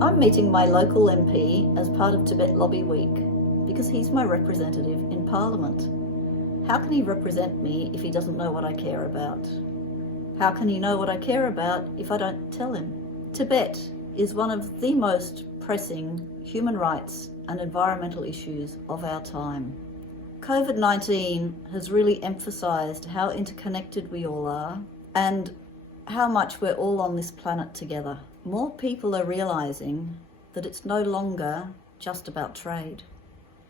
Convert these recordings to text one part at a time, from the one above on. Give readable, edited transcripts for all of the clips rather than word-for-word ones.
I'm meeting my local MP as part of Tibet Lobby Week because he's my representative in Parliament. How can he represent me if he doesn't know what I care about? How can he know what I care about if I don't tell him? Tibet is one of the most pressing human rights and environmental issues of our time. COVID-19 has really emphasised how interconnected we all are and how much we're all on this planet together. More people are realising that it's no longer just about trade.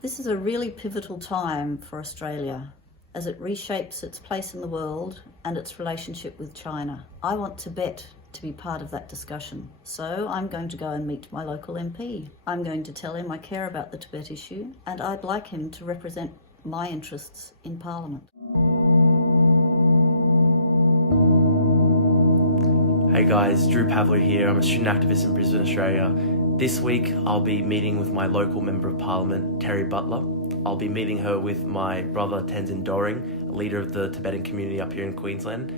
This is a really pivotal time for Australia as it reshapes its place in the world and its relationship with China. I want Tibet to be part of that discussion. So I'm going to go and meet my local MP. I'm going to tell him I care about the Tibet issue and I'd like him to represent my interests in Parliament. Hey guys, Drew Pavlo here. I'm a student activist in Brisbane, Australia. This week I'll be meeting with my local Member of Parliament, Terry Butler. I'll be meeting her with my brother Tenzin Dorring, a leader of the Tibetan community up here in Queensland,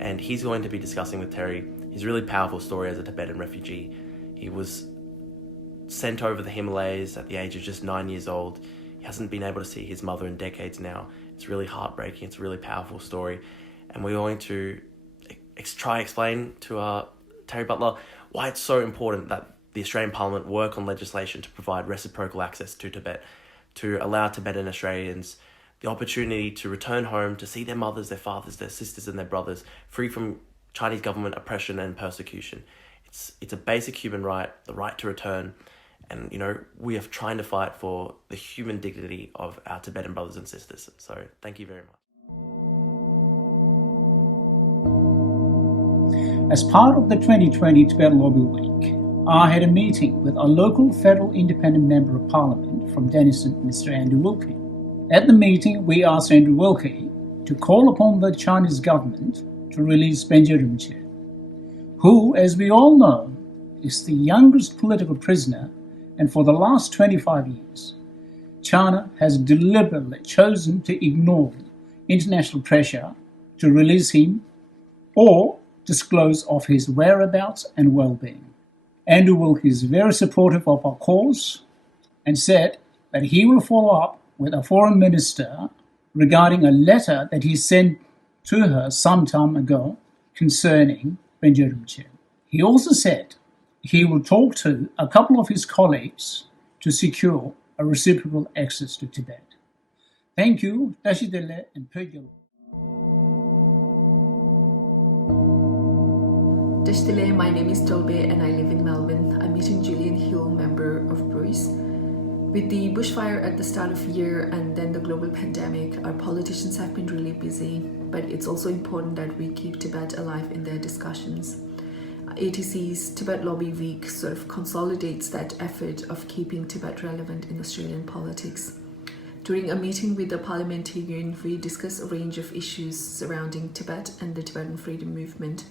and he's going to be discussing with Terry his really powerful story as a Tibetan refugee. He was sent over the Himalayas at the age of just 9 years old. He hasn't been able to see his mother in decades now. It's really heartbreaking. It's a really powerful story, and we're going to try explain to Terry Butler why it's so important that the Australian Parliament work on legislation to provide reciprocal access to Tibet, to allow Tibetan Australians the opportunity to return home, to see their mothers, their fathers, their sisters and their brothers free from Chinese government oppression and persecution. It's a basic human right, the right to return, and we are trying to fight for the human dignity of our Tibetan brothers and sisters. So thank you very much. As part of the 2020 Tibet Lobby Week, I had a meeting with a local federal independent member of parliament from Denison, Mr. Andrew Wilkie. At the meeting, we asked Andrew Wilkie to call upon the Chinese government to release Benjamin Chen, who, as we all know, is the youngest political prisoner, and for the last 25 years, China has deliberately chosen to ignore international pressure to release him or disclose of his whereabouts and well-being. Andrew Wilkie is very supportive of our cause and said that he will follow up with a foreign minister regarding a letter that he sent to her some time ago concerning Benjamin Chen. He also said he will talk to a couple of his colleagues to secure a reciprocal access to Tibet. Thank you, Tashidele and Pögyalo. Dashtile, my name is Tolbe and I live in Melbourne. I'm meeting Julian Hill, member of Bruce. With the bushfire at the start of the year and then the global pandemic, our politicians have been really busy, but it's also important that we keep Tibet alive in their discussions. ATC's Tibet Lobby Week sort of consolidates that effort of keeping Tibet relevant in Australian politics. During a meeting with the parliamentarian, we discussed a range of issues surrounding Tibet and the Tibetan freedom movement.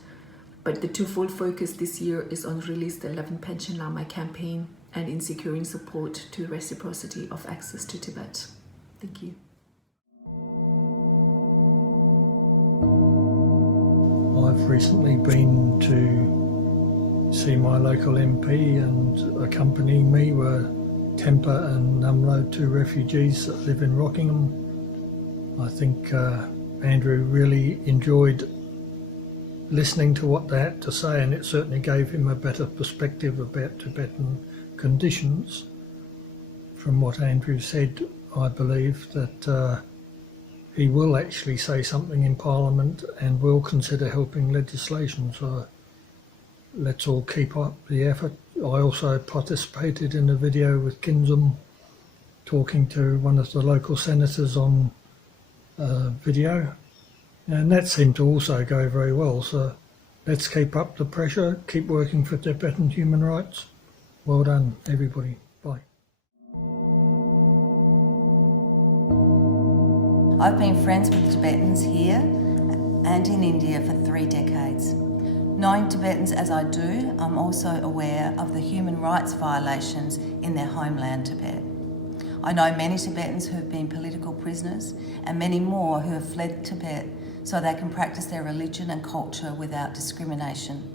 But the twofold focus this year is on Release the 11 Pension Lama campaign and in securing support to reciprocity of access to Tibet. Thank you. I've recently been to see my local MP, and accompanying me were Tempa and Namlo, two refugees that live in Rockingham. I think Andrew really enjoyed listening to what they had to say, and it certainly gave him a better perspective about Tibetan conditions. From what Andrew said, I believe that he will actually say something in Parliament and will consider helping legislation, so let's all keep up the effort. I also participated in a video with Kinzum talking to one of the local senators on video, and that seemed to also go very well. So let's keep up the pressure, keep working for Tibetan human rights. Well done, everybody. Bye. I've been friends with Tibetans here and in India for 3 decades. Knowing Tibetans as I do, I'm also aware of the human rights violations in their homeland, Tibet. I know many Tibetans who have been political prisoners and many more who have fled Tibet so they can practice their religion and culture without discrimination.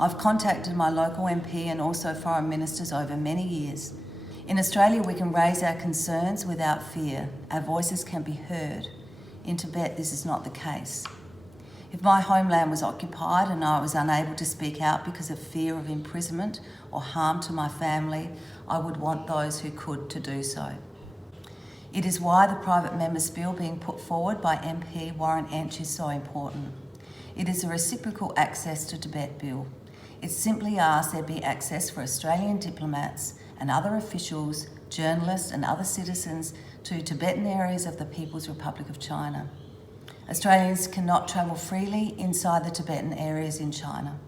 I've contacted my local MP and also foreign ministers over many years. In Australia, we can raise our concerns without fear. Our voices can be heard. In Tibet, this is not the case. If my homeland was occupied and I was unable to speak out because of fear of imprisonment or harm to my family, I would want those who could to do so. It is why the private member's bill being put forward by MP Warren Entsch is so important. It is a reciprocal access to Tibet bill. It simply asks there be access for Australian diplomats and other officials, journalists and other citizens to Tibetan areas of the People's Republic of China. Australians cannot travel freely inside the Tibetan areas in China.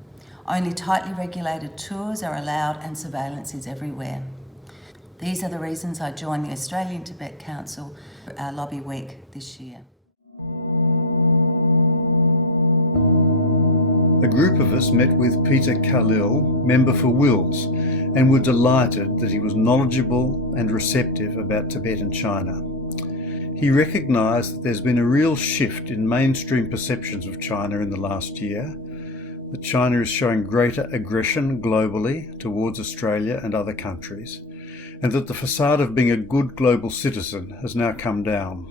Only tightly regulated tours are allowed and surveillance is everywhere. These are the reasons I joined the Australian Tibet Council for our lobby week this year. A group of us met with Peter Khalil, member for Wills, and were delighted that he was knowledgeable and receptive about Tibet and China. He recognised that there's been a real shift in mainstream perceptions of China in the last year, that China is showing greater aggression globally towards Australia and other countries, and that the facade of being a good global citizen has now come down.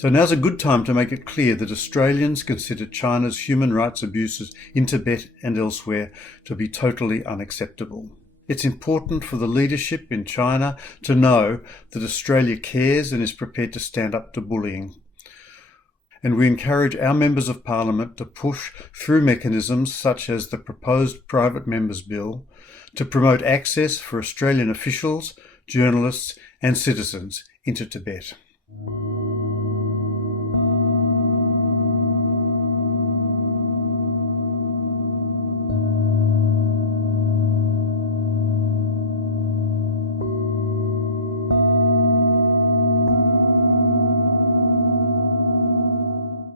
So now's a good time to make it clear that Australians consider China's human rights abuses in Tibet and elsewhere to be totally unacceptable. It's important for the leadership in China to know that Australia cares and is prepared to stand up to bullying. And we encourage our members of Parliament to push through mechanisms such as the proposed Private Members Bill to promote access for Australian officials, journalists and citizens into Tibet.